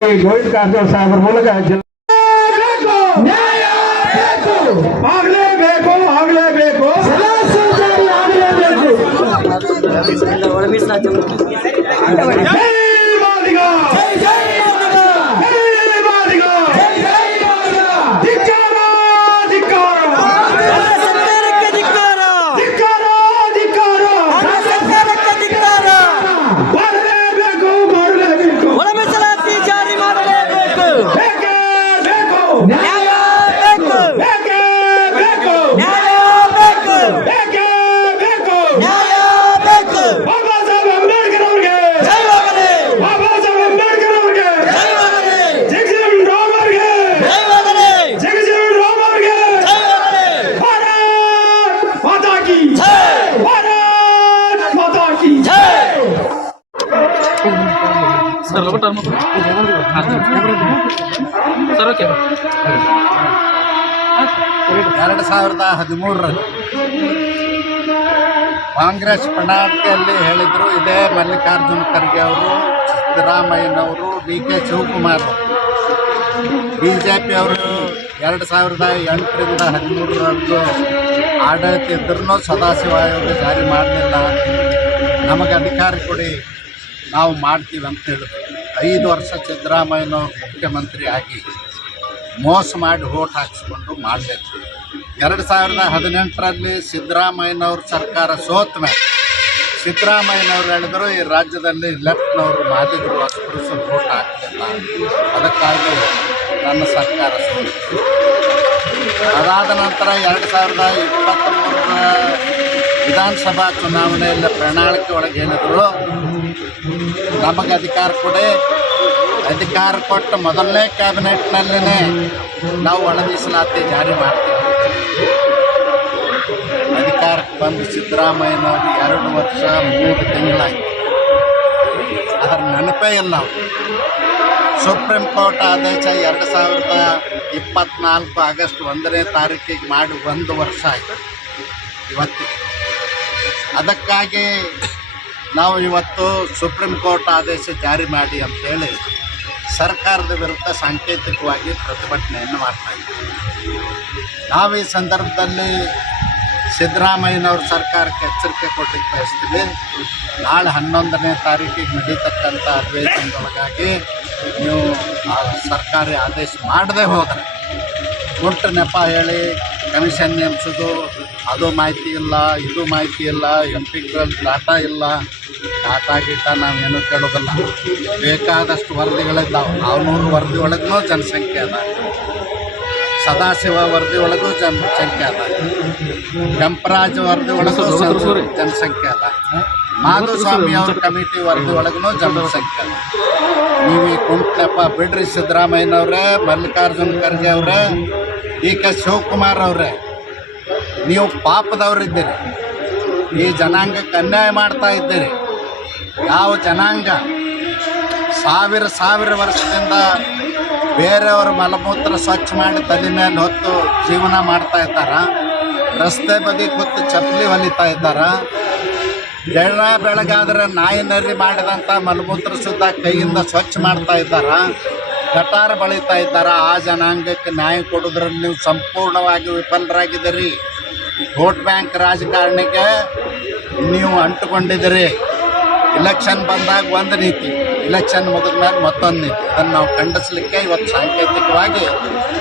ಗೋವಿಂದ ಕಾರಜೋಳ ಸಾಹೇಬರ ಮೂಲಕ ಜಿಲ್ಲಾ ನ್ಯಾಯ ಬೇಕು ಆಗ್ಲೇಬೇಕು. ಆಗಲೇಬೇಕು ಸರ್ ಓಕೆ. ಎರಡು ಸಾವಿರದ ಹದಿಮೂರರಲ್ಲಿ ಕಾಂಗ್ರೆಸ್ ಪ್ರಣಾಳಿಕೆಯಲ್ಲಿ ಹೇಳಿದರು, ಇದೇ ಮಲ್ಲಿಕಾರ್ಜುನ ಖರ್ಗೆ ಅವರು, ಸಿದ್ದರಾಮಯ್ಯನವರು D K Shivakumar. B J ಪಿಯವರು ಎರಡು ಸಾವಿರದ ಎಂಟರಿಂದ ಹದಿಮೂರರವರೆಗೂ ಆಡಳಿತ ಇದ್ರೂ ಸದಾಶಿವ ಆಯೋಗ ಜಾರಿ ಮಾಡಲಿಲ್ಲ. ನಮಗೆ ಅಧಿಕಾರ ಕೊಡಿ, ನಾವು ಮಾಡ್ತೀವಿ ಅಂತ ಹೇಳಿದ್ರು. ಐದು ವರ್ಷ ಸಿದ್ದರಾಮಯ್ಯನವ್ರು ಮುಖ್ಯಮಂತ್ರಿ ಆಗಿ ಮೋಸ ಮಾಡಿ ಓಟ್ ಹಾಕಿಸ್ಕೊಂಡು ಮಾಡಬೇಕು. ಎರಡು ಸಾವಿರದ ಹದಿನೆಂಟರಲ್ಲಿ ಸಿದ್ದರಾಮಯ್ಯನವ್ರ ಸರ್ಕಾರ ಸೋತ ಮೇಲೆ ಸಿದ್ದರಾಮಯ್ಯನವ್ರು ಹೇಳಿದ್ರು, ಈ ರಾಜ್ಯದಲ್ಲಿ ಲೆಫ್ಟ್ನವರು ಮಾದಿಗರು ಅಸ್ಪೃಶ್ಯರು ಓಟ್ ಹಾಕಲಿಲ್ಲ ಅದಕ್ಕಾಗಿ ನನ್ನ ಸರ್ಕಾರ ಸೋತು. ಅದಾದ ನಂತರ ಎರಡು ಸಾವಿರದ ಇಪ್ಪತ್ತ್ಮೂರರ ವಿಧಾನಸಭಾ ಚುನಾವಣೆಯಲ್ಲಿ ಪ್ರಣಾಳಿಕೆ ಒಳಗೆ ಏನಿದ್ರು ನಮಗೆ ಅಧಿಕಾರ ಕೊಡಿ. ಅಧಿಕಾರ ಕೊಟ್ಟು ಮೊದಲನೇ ಕ್ಯಾಬಿನೆಟ್ನಲ್ಲೇ ನಾವು ಒಳ ಜಾರಿ ಮಾಡ್ತೀವಿ. ಅಧಿಕಾರಕ್ಕೆ ಬಂದು ಸಿದ್ದರಾಮಯ್ಯನವರು ಎರಡು ವರ್ಷ ಮೂರು ತಿಂಗಳಾಯಿತು. ಅದರ ನೆನಪೇ ಇಲ್ಲ ಸುಪ್ರೀಂ ಕೋರ್ಟ್ ಆದೇಶ ಎರಡು ಸಾವಿರದ ಇಪ್ಪತ್ನಾಲ್ಕು ಆಗಸ್ಟ್ ಒಂದನೇ ತಾರೀಕಿಗೆ ಮಾಡಿ ಒಂದು ವರ್ಷ ಆಯಿತು. ಇವತ್ತಿಗೆ. ಅದಕ್ಕಾಗಿ ನಾವು ಇವತ್ತು ಸುಪ್ರೀಂ ಕೋರ್ಟ್ ಆದೇಶ ಜಾರಿ ಮಾಡಿ ಅಂತೇಳಿ ಸರ್ಕಾರದ ವಿರುದ್ಧ ಸಾಂಕೇತಿಕವಾಗಿ ಪ್ರತಿಭಟನೆಯನ್ನು ಮಾಡ್ತಾ ಇದ್ದೀವಿ. ನಾವು ಈ ಸಂದರ್ಭದಲ್ಲಿ ಸಿದ್ದರಾಮಯ್ಯನವ್ರ ಸರ್ಕಾರಕ್ಕೆ ಎಚ್ಚರಿಕೆ ಕೊಟ್ಟಿದ್ದು ಬಯಸ್ತೀವಿ ನಾಳೆ ಹನ್ನೊಂದನೇ ತಾರೀಕಿಗೆ ನಡೀತಕ್ಕಂಥ ಅಧಿವೇಶನದೊಳಗಾಗಿ ನೀವು ಸರ್ಕಾರಿ ಆದೇಶ ಮಾಡದೆ ಹೋದರೆ ಗುಂಟು ನೆಪ ಹೇಳಿ, ಕಮಿಷನ್ ನೇಮಿಸೋದು ಅದು ಮಾಹಿತಿ ಇಲ್ಲ ಇದು ಮಾಹಿತಿ ಇಲ್ಲ ಎಂ ಪಿಗಳಲ್ಲಿ ಡಾಟಾ ಇಲ್ಲ. ಡಾಟಾ ಗೀಟಾ ನಾವೇನು ಕೇಳೋದಿಲ್ಲ. ಬೇಕಾದಷ್ಟು ವರದಿಗಳಿದ್ದಾವೆ. ನಾನ್ನೂರು ವರದಿ ಒಳಗೂ ಜನಸಂಖ್ಯೆ ಅದ. ಸದಾಶಿವ ವರದಿ ಒಳಗೂ ಜನಸಂಖ್ಯೆ ಅದ. ಕೆಂಪರಾಜ್ ವರದಿ ಒಳಗೂ ಜನಸಂಖ್ಯೆ ಅದ. ಮಾಧುಸ್ವಾಮಿ ಅವ್ರ ಕಮಿಟಿ ವರದಿ ಒಳಗೂ ಜನಸಂಖ್ಯೆ ಅದ. ನೀವು ಈ ಕುಂಟ್ಲಪ್ಪ ಬಿಡ್ರಿ ಸಿದ್ದರಾಮಯ್ಯನವ್ರೆ ಮಲ್ಲಿಕಾರ್ಜುನ ಖರ್ಗೆ ಅವರೇ ಡಿ ಕೆ ಶಿವಕುಮಾರ್ ಅವರೇ ನೀವು ಪಾಪದವರಿದ್ದೀರಿ. ಈ ಜನಾಂಗಕ್ಕೆ ಅನ್ಯಾಯ ಮಾಡ್ತಾ ಇದ್ದೀರಿ. ಯಾವ ಜನಾಂಗ? ಸಾವಿರ ಸಾವಿರ ವರ್ಷದಿಂದ ಬೇರೆಯವರು ಮಲಮೂತ್ರ ಸ್ವಚ್ಛ ಮಾಡಿ ತಲೆ ಮೇಲೆ ಹೊತ್ತು ಜೀವನ ಮಾಡ್ತಾ ಇದ್ದಾರ. ರಸ್ತೆ ಬದಿ ಕೂತು ಚಪ್ಪಲಿ ಹೊಲಿತಾ ಇದ್ದಾರ. ಬೆಳ ಬೆಳಗಾದ್ರೆ ನಾಯಿ ನರಿ ಮಾಡಿದಂಥ ಮಲಮೂತ್ರ ಸುತ್ತ ಕೈಯಿಂದ ಸ್ವಚ್ಛ ಮಾಡ್ತಾ ಇದ್ದಾರ. ಗಟಾರ ಬಳಿತಾ ಇದ್ದಾರ. ಆ ಜನಾಂಗಕ್ಕೆ ನ್ಯಾಯ ಕೊಡೋದ್ರಲ್ಲಿ ನೀವು ಸಂಪೂರ್ಣವಾಗಿ ವಿಫಲರಾಗಿದ್ದೀರಿ. ವೋಟ್ ಬ್ಯಾಂಕ್ ರಾಜಕಾರಣಿಗೆ ನೀವು ಅಂಟುಕೊಂಡಿದ್ದೀರಿ. ಇಲೆಕ್ಷನ್ ಬಂದಾಗ ಒಂದು ನೀತಿ ಇಲೆಕ್ಷನ್ ಮುಗಿದ ಮೇಲೆ ಮತ್ತೊಂದು ನೀತಿ. ಅದನ್ನು ನಾವು ಖಂಡಿಸಲಿಕ್ಕೆ ಇವತ್ತು ಸಾಂಕೇತಿಕವಾಗಿ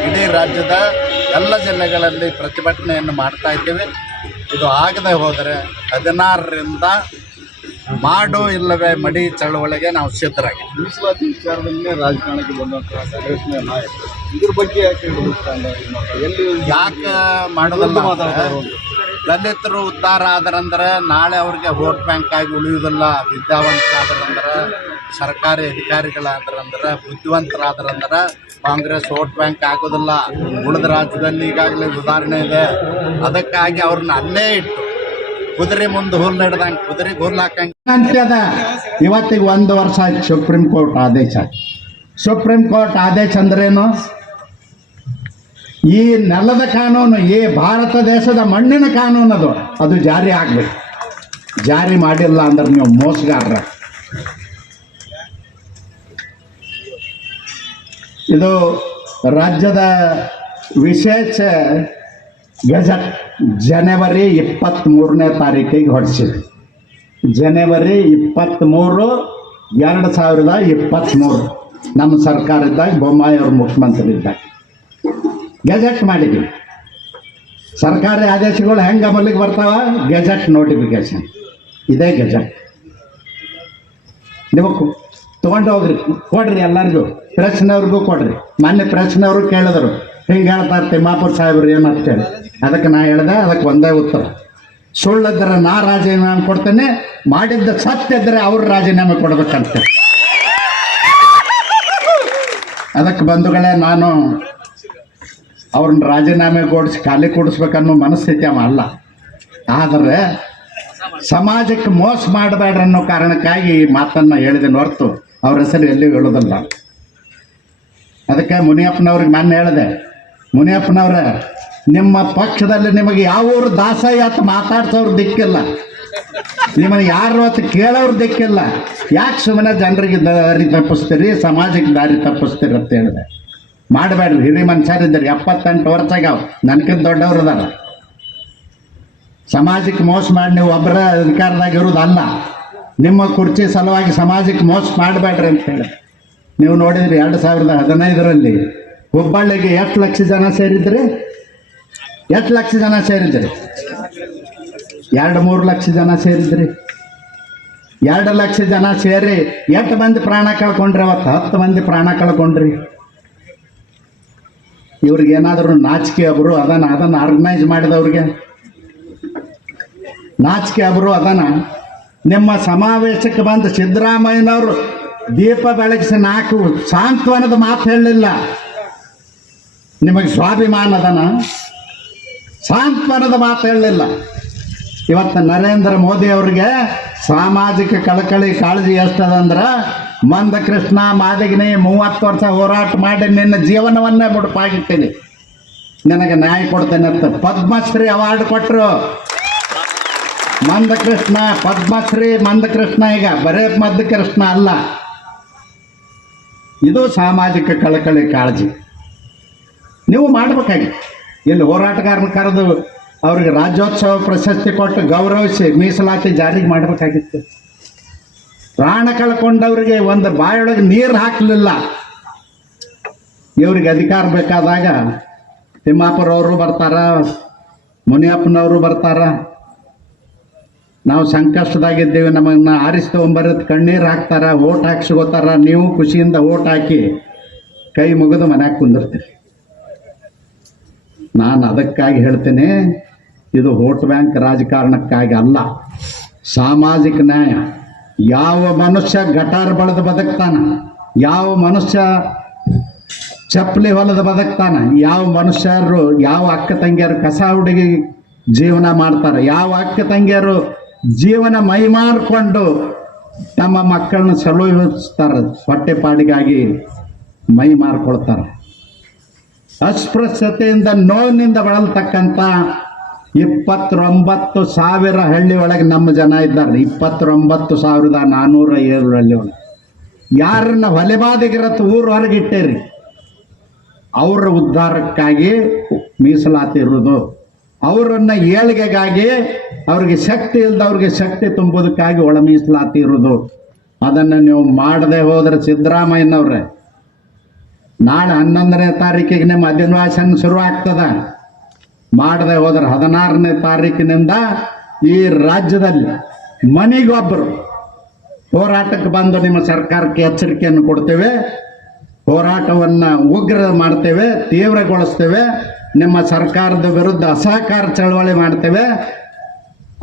ಇಡೀ ರಾಜ್ಯದ ಎಲ್ಲ ಜಿಲ್ಲೆಗಳಲ್ಲಿ ಪ್ರತಿಭಟನೆಯನ್ನು ಮಾಡ್ತಾ ಇದ್ದೀವಿ. ಇದು ಆಗದೆ ಹೋದರೆ ಹದಿನಾರರಿಂದ ಮಾಡು ಇಲ್ಲವೇ ಮಡಿ ಚಳವಳಿಗೆ ನಾವು ಸಿದ್ಧರಾಗಿ ಮೀಸಲಾತಿ ವಿಚಾರದಲ್ಲೇ ರಾಜಕಾರಣಕ್ಕೆ ಬಂದಂತಹ ನಾಯಕರು ಇದ್ರ ಬಗ್ಗೆ ಯಾಕೆ ಹುಡುಕ್ತಾಂಡ ಎಲ್ಲಿ ಯಾಕೆ ಮಾಡೋದಲ್ಲ ದಲಿತರು ಉದ್ಧಾರ ಆದ್ರಂದ್ರೆ ನಾಳೆ ಅವ್ರಿಗೆ ವೋಟ್ ಬ್ಯಾಂಕ್ ಆಗಿ ಉಳಿಯುವುದಿಲ್ಲ. ವಿದ್ಯಾವಂತರಾದ್ರಂದ್ರೆ ಸರ್ಕಾರಿ ಅಧಿಕಾರಿಗಳಾದ್ರಂದ್ರೆ ಬುದ್ಧಿವಂತರಾದ್ರಂದ್ರೆ ಕಾಂಗ್ರೆಸ್ ವೋಟ್ ಬ್ಯಾಂಕ್ ಆಗೋದಿಲ್ಲ. ಉಳಿದ ರಾಜ್ಯದಲ್ಲಿ ಈಗಾಗಲೇ ಉದಾಹರಣೆ ಇದೆ. ಅದಕ್ಕಾಗಿ ಅವ್ರನ್ನ ಅಲ್ಲೇ ಇಟ್ಟು ಕುದುರೆ ಮುಂದೆ ಹೋಲ್ ಹಿಡ್ದಂಗೆ ಕುದುರೆಗೆ ಹೋಲ್ ಹಾಕಂಗ್. ಇವತ್ತಿಗ ಇವತ್ತಿಗೆ ಒಂದು ವರ್ಷ ಆಯ್ತು ಸುಪ್ರೀಂ ಕೋರ್ಟ್ ಆದೇಶ. ಸುಪ್ರೀಂ ಕೋರ್ಟ್ ಆದೇಶ ಅಂದ್ರೇನು? ಈ ನೆಲದ ಕಾನೂನು, ಈ ಭಾರತ ದೇಶದ ಮಣ್ಣಿನ ಕಾನೂನು ಅದು. ಅದು ಜಾರಿ ಆಗ್ಬೇಕು. ಜಾರಿ ಮಾಡಿಲ್ಲ ಅಂದ್ರೆ ನೀವು ಮೋಸಗಾರರ. ಇದು ರಾಜ್ಯದ ವಿಶೇಷ ಗೆಜೆಟ್ ಜನವರಿ ಇಪ್ಪತ್ತ್ಮೂರನೇ ತಾರೀಕಿಗೆ ಹೊರಡಿಸಿದೆ ಜನವರಿ ಇಪ್ಪತ್ತ್ಮೂರು ಎರಡು ಸಾವಿರದ ಇಪ್ಪತ್ತ್ಮೂರು ನಮ್ಮ ಸರ್ಕಾರ ಇದ್ದಾಗ ಬೊಮ್ಮಾಯಿ ಅವರು ಮುಖ್ಯಮಂತ್ರಿ ಇದ್ದಾಗ ಗೆಜೆಟ್ ಮಾಡಿದ್ವಿ. ಸರ್ಕಾರಿ ಆದೇಶಗಳು ಹೆಂಗೆ ಅಮಲಿಗೆ ಬರ್ತಾವ? ಗೆಜೆಟ್ ನೋಟಿಫಿಕೇಶನ್ ಇದೇ ಗೆಜೆಟ್. ನಿಮಗೆ ತೊಗೊಂಡು ಹೋಗ್ರಿ ಕೊಡ್ರಿ ಎಲ್ಲರಿಗೂ. ಪ್ರೆಸ್ನವ್ರಿಗೂ ಕೊಡ್ರಿ. ಮೊನ್ನೆ ಪ್ರೆಸ್ನವರು ಕೇಳಿದ್ರು. ಹಿಂಗೆ ಹೇಳ್ತಾರೆ ತಿಮ್ಮಾಪುರ ಸಾಹೇಬ್ರು ಏನು ಹೇಳಿ ಅದಕ್ಕೆ ನಾ ಹೇಳ್ದೆ, ಅದಕ್ಕೆ ಒಂದೇ ಉತ್ತರ. ಸುಳ್ಳಿದ್ರೆ ನಾ ರಾಜೀನಾಮೆ ಕೊಡ್ತೇನೆ, ಮಾಡಿದ್ದ ಸತ್ಯ ಅವ್ರ ರಾಜೀನಾಮೆ ಕೊಡ್ಬೇಕಂತೆ. ಅದಕ್ಕೆ ಬಂಧುಗಳೇ, ನಾನು ಅವ್ರನ್ನ ರಾಜೀನಾಮೆ ಕೊಡಿಸಿ ಖಾಲಿ ಕೊಡಿಸ್ಬೇಕನ್ನೋ ಮನಸ್ಥಿತಿ ಅವ ಅಲ್ಲ. ಆದರೆ ಸಮಾಜಕ್ಕೆ ಮೋಸ ಮಾಡಬೇಡ್ರಿ ಅನ್ನೋ ಕಾರಣಕ್ಕಾಗಿ ಈ ಮಾತನ್ನು ಹೇಳಿದ್ದೇನೆ ಹೊರತು. ಅವ್ರ ಹೆಸರು ಎಲ್ಲಿಯೂ ಹೇಳೋದಲ್ಲ. ಅದಕ್ಕೆ ಮುನಿಯಪ್ಪನವ್ರಿಗೆ ನಾನು ಹೇಳಿದೆ ಮುನಿಯಪ್ಪನವ್ರೆ, ನಿಮ್ಮ ಪಕ್ಷದಲ್ಲಿ ನಿಮಗೆ ಯಾವ ಊರು ದಾಸಯ್ಯ ಅಂತ ಮಾತಾಡ್ಸೋರು ದಿಕ್ಕಿಲ್ಲ. ನಿಮ್ಮನ್ನು ಯಾರು ಅಂತ ಕೇಳೋರು ದಿಕ್ಕಿಲ್ಲ. ಯಾಕೆ ಸುಮ್ಮನೆ ಜನರಿಗೆ ದಾರಿ ತಪ್ಪಿಸ್ತೀರಿ, ಸಮಾಜಕ್ಕೆ ದಾರಿ ತಪ್ಪಿಸ್ತೀರಿ ಅಂತ ಹೇಳಿದೆ. ಮಾಡಬೇಡ್ರಿ, ಹಿರಿ ಮನುಷ್ಯರಿದ್ದಾರೆ. ಎಪ್ಪತ್ತೆಂಟು ವರ್ಷ ಆಗ್ಯಾವ. ದೊಡ್ಡವ್ರು ಅದಾರ. ಸಮಾಜಕ್ಕೆ ಮೋಸ ಮಾಡಿ ನೀವು ಒಬ್ಬರ ಅಧಿಕಾರದಾಗ ಇರೋದಲ್ಲ ನಿಮ್ಮ ಕುರ್ಚಿ ಸಲುವಾಗಿ ಸಮಾಜಕ್ಕೆ ಮೋಸ ಮಾಡಬೇಡ್ರಿ ಅಂತ ಹೇಳಿ ನೀವು ನೋಡಿದ್ರಿ, ಎರಡು ಸಾವಿರದ ಹದಿನೈದರಲ್ಲಿ ಹುಬ್ಬಳ್ಳಿಗೆ ಎಷ್ಟು ಲಕ್ಷ ಜನ ಸೇರಿದ್ರಿ? ಎಷ್ಟು ಲಕ್ಷ ಜನ ಸೇರಿದ್ರಿ? ಎರಡು ಮೂರು ಲಕ್ಷ ಜನ ಸೇರಿದ್ರಿ. ಎರಡು ಲಕ್ಷ ಜನ ಸೇರಿ ಎಷ್ಟು ಮಂದಿ ಪ್ರಾಣ ಕಳ್ಕೊಂಡ್ರಿ ಅವತ್ತು? ಹತ್ತು ಮಂದಿ ಪ್ರಾಣ ಕಳ್ಕೊಂಡ್ರಿ. ಇವ್ರಿಗೆ ಏನಾದರೂ ನಾಚಿಕೆ ಒಬ್ಬರು ಅದನ್ನ ಅದನ್ನು ಆರ್ಗನೈಸ್ ಮಾಡಿದವ್ರಿಗೆ. ನಾಚಿಕೆ ಒಬ್ಬರು ಅದನ್ನ ನಿಮ್ಮ ಸಮಾವೇಶಕ್ಕೆ ಬಂದು ಸಿದ್ದರಾಮಯ್ಯನವರು ದೀಪ ಬೆಳಗಿಸಿ ನಾಲ್ಕು ಸಾಂತ್ವನದ ಮಾತು ಹೇಳಲಿಲ್ಲ ನಿಮಗೆ ಸ್ವಾಭಿಮಾನದನ? ಸಾಂತ್ವನದ ಮಾತು ಹೇಳಲಿಲ್ಲ. ಇವತ್ತು ನರೇಂದ್ರ ಮೋದಿ ಅವರಿಗೆ ಸಾಮಾಜಿಕ ಕಳಕಳಿ ಕಾಳಜಿ ಎಷ್ಟದಂದ್ರೆ, ಮಂದ ಕೃಷ್ಣ ಮಾದಿಗಿನಿ ಮೂವತ್ತು ವರ್ಷ ಹೋರಾಟ ಮಾಡಿ ನಿನ್ನ ಜೀವನವನ್ನೇ ಮುಡುಪಾಗಿಟ್ಟಿನಿ. ನಿನಗೆ ನ್ಯಾಯ ಕೊಡ್ತೇನೆ ಅಂತ ಪದ್ಮಶ್ರೀ ಅವಾರ್ಡ್ ಕೊಟ್ಟರು ಮಂದಕೃಷ್ಣ ಪದ್ಮಶ್ರೀ ಮಂದಕೃಷ್ಣ ಈಗ ಬರೇ ಮಂದಕೃಷ್ಣ ಅಲ್ಲ. ಇದು ಸಾಮಾಜಿಕ ಕಳಕಳಿ ಕಾಳಜಿ. ನೀವು ಮಾಡಬೇಕಾಗಿ. ಇಲ್ಲಿ ಹೋರಾಟಗಾರನ ಕರೆದು ಅವ್ರಿಗೆ ರಾಜ್ಯೋತ್ಸವ ಪ್ರಶಸ್ತಿ ಕೊಟ್ಟು ಗೌರವಿಸಿ ಮೀಸಲಾತಿ ಜಾರಿಗೆ ಮಾಡಬೇಕಾಗಿತ್ತು. ಪ್ರಾಣ ಕಳ್ಕೊಂಡವ್ರಿಗೆ ಒಂದು ಬಾಯೊಳಗೆ ನೀರು ಹಾಕಲಿಲ್ಲ. ಇವ್ರಿಗೆ ಅಧಿಕಾರ ಬೇಕಾದಾಗ ತಿಮ್ಮಾಪುರವರು ಬರ್ತಾರ, ಮುನಿಯಪ್ಪನವರು ಬರ್ತಾರ. ನಾವು ಸಂಕಷ್ಟದಾಗಿದ್ದೇವೆ, ನಮ್ಮನ್ನ ಆರಿಸಿ ಕಣ್ಣೀರು ಹಾಕ್ತಾರ, ಓಟ್ ಹಾಕ್ಸ್ಕೋತಾರ, ನೀವು ಖುಷಿಯಿಂದ ಓಟ್ ಹಾಕಿ ಕೈ ಮುಗಿದು ಮನ್ಯಾಗ ಕುಂದಿರ್ತೀರಿ. ನಾನು ಅದಕ್ಕಾಗಿ ಹೇಳ್ತೇನೆ, ಇದು ವೋಟ್ ಬ್ಯಾಂಕ್ ರಾಜಕಾರಣಕ್ಕಾಗಿ ಅಲ್ಲ. ಸಾಮಾಜಿಕ ನ್ಯಾಯ. ಯಾವ ಮನುಷ್ಯ ಗಟಾರ್ ಬಳದು ಬದುಕ್ತಾನ? ಯಾವ ಮನುಷ್ಯ ಚಪ್ಪಲಿ ಹೊಲದ ಬದುಕ್ತಾನ? ಯಾವ ಮನುಷ್ಯರು, ಯಾವ ಅಕ್ಕ ತಂಗಿಯರು ಕಸ ಹುಡುಗಿ ಜೀವನ ಮಾಡ್ತಾರೆ? ಯಾವ ಅಕ್ಕ ತಂಗಿಯರು ಜೀವನ ಮೈ ಮಾಡಿಕೊಂಡು ತಮ್ಮ ಮಕ್ಕಳನ್ನ ಸಲುಹಿಸ್ತಾರೆ ಹೊಟ್ಟೆಪಾಡಿಗಾಗಿ ಮೈ ಮಾರ್ಕೊಳ್ತಾರೆ ಅಸ್ಪೃಶ್ಯತೆಯಿಂದ ನೋವಿನಿಂದ ಬಳಲ್ತಕ್ಕಂಥ ಇಪ್ಪತ್ತೊಂಬತ್ತು ಸಾವಿರ ಹಳ್ಳಿ ಒಳಗೆ ನಮ್ಮ ಜನ ಇದ್ದಾರೆ. ಇಪ್ಪತ್ತೊಂಬತ್ತು ಸಾವಿರದ ನಾನ್ನೂರ ಏಳು ಹಳ್ಳಿ ಒಳಗೆ. ಯಾರನ್ನ ಹೊಲೆಬಾದಿಗಿರತ್ತು ಊರು ಹೊರಗಿಟ್ಟೇರಿ ಅವರ ಉದ್ಧಾರಕ್ಕಾಗಿ ಮೀಸಲಾತಿ ಇರುವುದು. ಅವರನ್ನ ಏಳಿಗೆಗಾಗಿ ಅವ್ರಿಗೆ ಶಕ್ತಿ ಇಲ್ದವ್ರಿಗೆ ಶಕ್ತಿ ತುಂಬೋದಕ್ಕಾಗಿ ಒಳ ಮೀಸಲಾತಿ ಇರುವುದು. ಅದನ್ನು ನೀವು ಮಾಡದೆ ಹೋದ್ರೆ ಸಿದ್ದರಾಮಯ್ಯನವ್ರೆ ನಾಳೆ ಹನ್ನೊಂದನೇ ತಾರೀಕಿಗೆ ನಿಮ್ಮ ಅಧಿವಾಸನ ಶುರು ಆಗ್ತದ ಮಾಡದೆ ಹೋದ್ರೆ ಹದಿನಾರನೇ ತಾರೀಕಿನಿಂದ ಈ ರಾಜ್ಯದಲ್ಲಿ ಮನೆಗೊಬ್ಬರು ಹೋರಾಟಕ್ಕೆ ಬಂದು ನಿಮ್ಮ ಸರ್ಕಾರಕ್ಕೆ ಎಚ್ಚರಿಕೆಯನ್ನು ಕೊಡ್ತೇವೆ, ಹೋರಾಟವನ್ನು ಉಗ್ರ ಮಾಡ್ತೇವೆ, ತೀವ್ರಗೊಳಿಸ್ತೇವೆ, ನಿಮ್ಮ ಸರ್ಕಾರದ ವಿರುದ್ಧ ಅಸಹಕಾರ ಚಳವಳಿ ಮಾಡ್ತೇವೆ.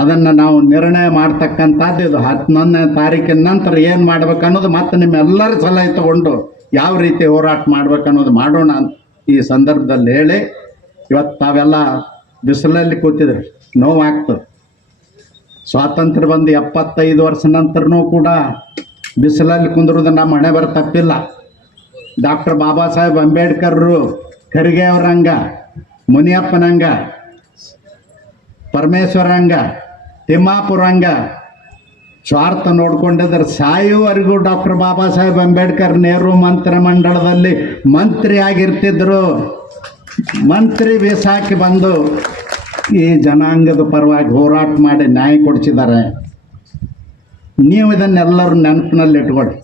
ಅದನ್ನು ನಾವು ನಿರ್ಣಯ ಮಾಡ್ತಕ್ಕಂಥದ್ದು ಇದು ಹತ್ತೊಂದನೇ ತಾರೀಕಿನ ನಂತರ ಏನು ಮಾಡ್ಬೇಕು ಅನ್ನೋದು ಮತ್ತೆ ನಿಮ್ಮೆಲ್ಲರ ಸಲಹೆ ತಗೊಂಡು ಯಾವ ರೀತಿ ಹೋರಾಟ ಮಾಡ್ಬೇಕು ಅನ್ನೋದು ಮಾಡೋಣ ಈ ಸಂದರ್ಭದಲ್ಲಿ ಹೇಳಿ ಇವತ್ತು ತಾವೆಲ್ಲ ಬಿಸಿಲಲ್ಲಿ ಕೂತಿದ್ರಿ, ನೋವಾಗ್ತದೆ. ಸ್ವಾತಂತ್ರ್ಯ ಬಂದು ಎಪ್ಪತ್ತೈದು ವರ್ಷ ನಂತರನೂ ಕೂಡ ಬಿಸಿಲಲ್ಲಿ ಕುಂದಿರೋದು ನಮ್ಮ ಹಣೆ ಬರ ತಪ್ಪಿಲ್ಲ. ಡಾಕ್ಟರ್ ಬಾಬಾ ಸಾಹೇಬ್ ಅಂಬೇಡ್ಕರ್ರು, ಖರ್ಗೆ ಅವರಂಗ, ಮುನಿಯಪ್ಪನಂಗ, ಪರಮೇಶ್ವರಂಗ, ತಿಮ್ಮಾಪುರಂಗ ಸ್ವಾರ್ಥ ನೋಡ್ಕೊಂಡಿದ್ರೆ ಸಾಯುವವರೆಗೂ ಡಾಕ್ಟರ್ ಬಾಬಾ ಸಾಹೇಬ್ ಅಂಬೇಡ್ಕರ್ ನೆಹರು ಮಂತ್ರಿಮಂಡಲದಲ್ಲಿ ಮಂತ್ರಿ ಆಗಿರ್ತಿದ್ರು. ಮಂತ್ರಿ ಬೇಸಾಕಿ ಬಂದು ಈ ಜನಾಂಗದ ಪರವಾಗಿ ಹೋರಾಟ ಮಾಡಿ ನ್ಯಾಯ ಕೊಡಿಸಿದ್ದಾರೆ. ನೀವು ಇದನ್ನೆಲ್ಲರೂ ನೆನಪಿನಲ್ಲಿ ಇಟ್ಕೊಳ್ಳಿ.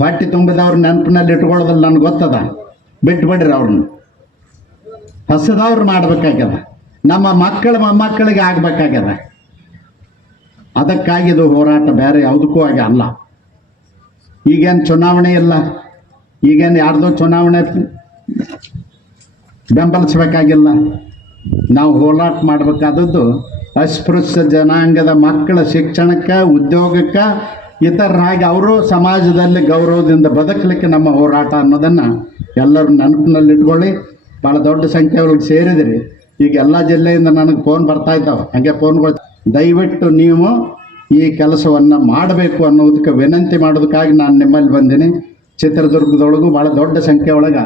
ಹೊಟ್ಟೆ ತುಂಬಿದವ್ರು ನೆನಪಿನಲ್ಲಿ ಇಟ್ಕೊಳ್ಳೋದಿಲ್ಲ, ನನಗೆ ಗೊತ್ತದ? ಬಿಟ್ಬಿಡ್ರಿ ಅವ್ರನ್ನ. ಹಸದವ್ರು ಮಾಡ್ಬೇಕಾಗ್ಯದ. ನಮ್ಮ ಮಕ್ಕಳ ಮೊಮ್ಮಕ್ಕಳಿಗೆ ಆಗ್ಬೇಕಾಗ್ಯದ. ಅದಕ್ಕಾಗಿ ಇದು ಹೋರಾಟ ಬೇರೆ ಯಾವುದಕ್ಕೂ ಆಗಿ ಅಲ್ಲ. ಈಗೇನು ಚುನಾವಣೆ ಇಲ್ಲ? ಈಗೇನು ಯಾರ್ದೋ ಚುನಾವಣೆ ಬೆಂಬಲಿಸಬೇಕಾಗಿಲ್ಲ? ನಾವು ಹೋರಾಟ ಮಾಡಬೇಕಾದದ್ದು ಅಸ್ಪೃಶ್ಯ ಜನಾಂಗದ ಮಕ್ಕಳ ಶಿಕ್ಷಣಕ್ಕೆ, ಉದ್ಯೋಗಕ್ಕೆ ಇತರರಾಗಿ ಅವರು ಸಮಾಜದಲ್ಲಿ ಗೌರವದಿಂದ ಬದುಕಲಿಕ್ಕೆ ನಮ್ಮ ಹೋರಾಟ ಅನ್ನೋದನ್ನು ಎಲ್ಲರೂ ನೆನಪಿನಲ್ಲಿ ಇಟ್ಕೊಳ್ಳಿ ಭಾಳ ದೊಡ್ಡ ಸಂಖ್ಯೆ ಒಳಗೆ ಸೇರಿದಿರಿ. ಈಗ ಎಲ್ಲ ಜಿಲ್ಲೆಯಿಂದ ನನಗೆ ಫೋನ್ ಬರ್ತಾ ಇದ್ದಾವೆ. ಹಾಗೆ ಫೋನ್ಗಳು ದಯವಿಟ್ಟು ನೀವು ಈ ಕೆಲಸವನ್ನು ಮಾಡಬೇಕು ಅನ್ನೋದಕ್ಕೆ ವಿನಂತಿ ಮಾಡೋದಕ್ಕಾಗಿ ನಾನು ನಿಮ್ಮಲ್ಲಿ ಬಂದೀನಿ. ಚಿತ್ರದುರ್ಗದೊಳಗೂ ಭಾಳ ದೊಡ್ಡ ಸಂಖ್ಯೆ ಒಳಗೆ.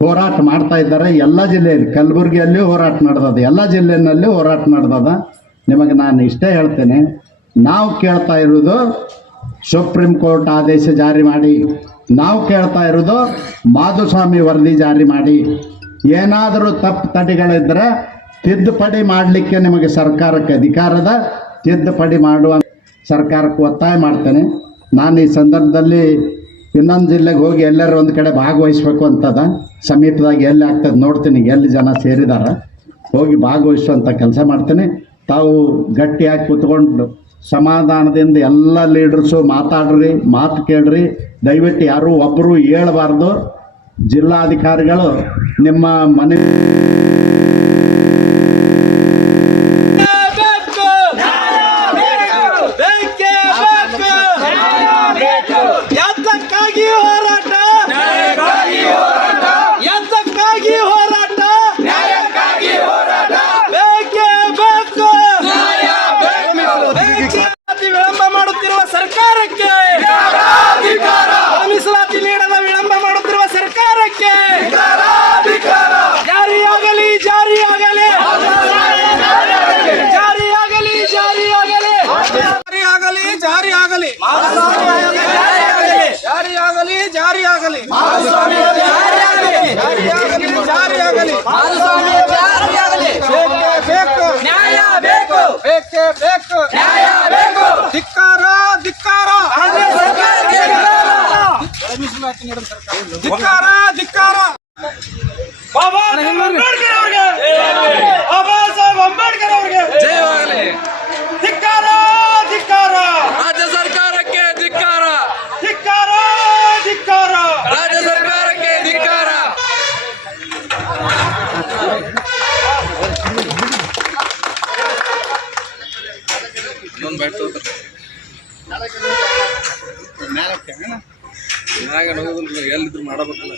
ಹೋರಾಟ ಮಾಡ್ತಾ ಇದ್ದಾರೆ ಎಲ್ಲ ಜಿಲ್ಲೆಯಲ್ಲಿ. ಕಲಬುರಗಿಯಲ್ಲಿ ಹೋರಾಟ ನಡೆದದ, ಎಲ್ಲ ಜಿಲ್ಲೆಯಲ್ಲಿ ಹೋರಾಟ ನಡೆದದ. ನಿಮಗೆ ನಾನು ಇಷ್ಟೇ ಹೇಳ್ತೇನೆ, ನಾವು ಕೇಳ್ತಾ ಇರೋದು ಸುಪ್ರೀಂ ಕೋರ್ಟ್ ಆದೇಶ ಜಾರಿ ಮಾಡಿ. ನಾವು ಕೇಳ್ತಾ ಇರೋದು ಮಾಧುಸ್ವಾಮಿ ವರದಿ ಜಾರಿ ಮಾಡಿ. ಏನಾದರೂ ತಪ್ಪು ತಡೆಗಳಿದ್ದರೆ ತಿದ್ದುಪಡಿ ಮಾಡಲಿಕ್ಕೆ ನಿಮಗೆ ಸರ್ಕಾರಕ್ಕೆ ಅಧಿಕಾರದ ತಿದ್ದುಪಡಿ ಮಾಡುವ ಸರ್ಕಾರಕ್ಕೆ ಒತ್ತಾಯ ಮಾಡ್ತೇನೆ. ನಾನು ಈ ಸಂದರ್ಭದಲ್ಲಿ ಇನ್ನೊಂದು ಜಿಲ್ಲೆಗೆ ಹೋಗಿ ಎಲ್ಲರೂ ಒಂದು ಕಡೆ ಭಾಗವಹಿಸ್ಬೇಕು ಅಂತದ. ಸಮೀಪದಾಗ ಎಲ್ಲಿ ಆಗ್ತದೆ ನೋಡ್ತೀನಿ, ಎಲ್ಲಿ ಜನ ಸೇರಿದಾರ. ಹೋಗಿ ಭಾಗವಹಿಸುವಂಥ ಕೆಲಸ ಮಾಡ್ತೀನಿ. ತಾವು ಗಟ್ಟಿಯಾಗಿ ಕೂತ್ಕೊಂಡು ಸಮಾಧಾನದಿಂದ ಎಲ್ಲ ಲೀಡರ್ಸು ಮಾತಾಡ್ರಿ, ಮಾತು ಕೇಳ್ರಿ. ದಯವಿಟ್ಟು ಯಾರೂ ಒಬ್ಬರು ಹೇಳಬಾರ್ದು. ಜಿಲ್ಲಾಧಿಕಾರಿಗಳು ನಿಮ್ಮ ಮನೆ ಎಲ್ಲಿದ್ರು ಮಾಡಬೇಕಲ್ಲ